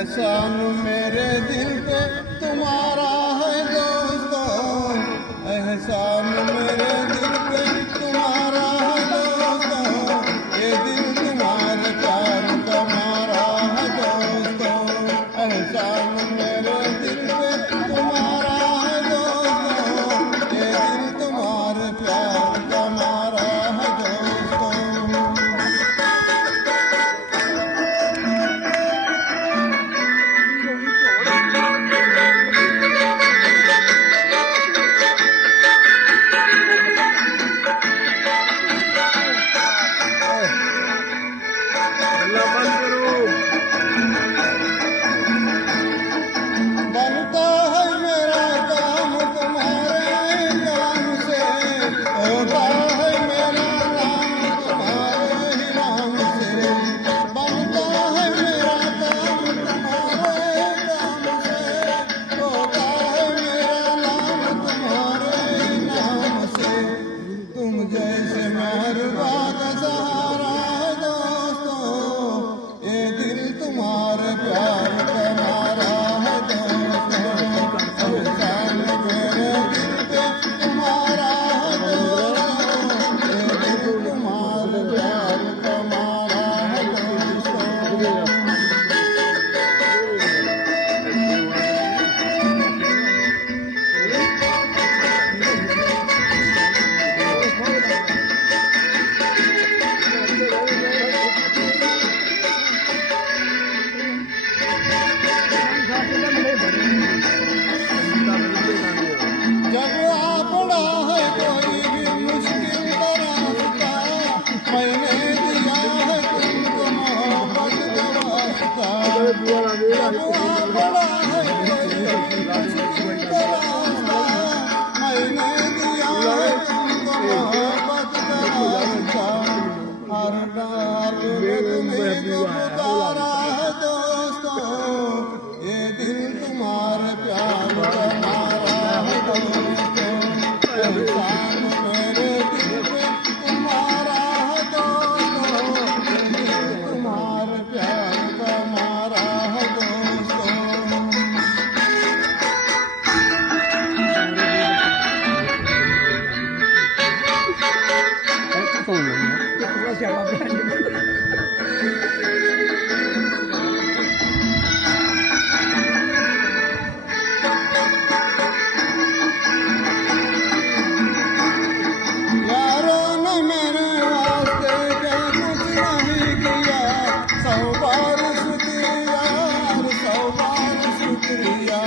एहसान मेरे दिल पे तुम्हारा है दोस्तों, एहसान मेरे दिल पे तुम्हारा है दोस्तों, ये दिल तुम्हारे प्यार का मारा है दोस्तों, एहसान मेरे दिल पे तुम्हारा है दोस्तों, ये दिल तुम्हारे प्यार का मारा है दोस्तों। बनता है मेरा काम तुम्हारे काम से, होता है मेरा नाम तुम्हारे ही नाम से, बनता है मेरा काम तुम्हारे काम से, होता है मेरा नाम तुम्हारे ही नाम से। तुम जैसे मेहरबान सहारा है दोस्तों, ये दिल तुम्हारे प्यार का मारा है दोस्तों, एहसान मेरे दिल पे तुम्हारा है दोस्तों, ये दिल तुम्हारे प्यार का मारा है दोस्तों। जब आ पड़ा है कोई भी मुश्किल का रास्ता, मैंने दिया है तुमको मोहब्बत का वास्ता। जब आ पड़ा है कोई भी मुश्किल का रास्ता, मैंने दिया है तुमको मोहब्बत का वास्ता। हर डाल में तुम्हें जो पुकारा है दोस्तों, ये दिल तुम्हारे प्यार का मारा है दोस्तों, एहसान मेरे दिल पे तुम्हारा है दोस्तों, ये दिल तुम्हारे प्यार का मारा है दोस्तों। यारों ने मेरे वास्ते क्या कुछ नहीं किया, 100 बार शुक्रिया, 100 बार शुक्रिया।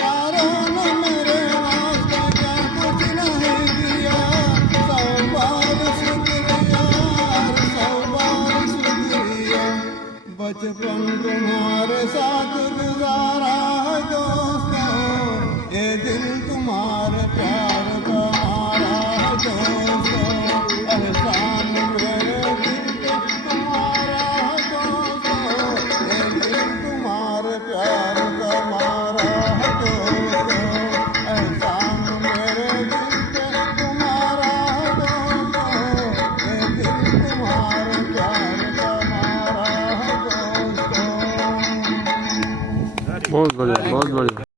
यारों ने मेरे वास्ते क्या कुछ नहीं किया, 100 बार शुक्रिया, 100 बार शुक्रिया। बचपन तुम्हारे साथ गुजारा है दोस्तों, ये दिल तुम्हारे प्यार का मारा है दोस्तों, एहसान मेरे दिल पे तुम्हारा है दोस्तों, ये दिल तुम्हारे प्यार का मारा है दोस्तों, एहसान मेरे दिल पे तुम्हारा है दोस्तों, ये दिल तुम्हारे प्यार का मारा है दोस्तों। बहुत बढ़िया, बहुत बढ़िया।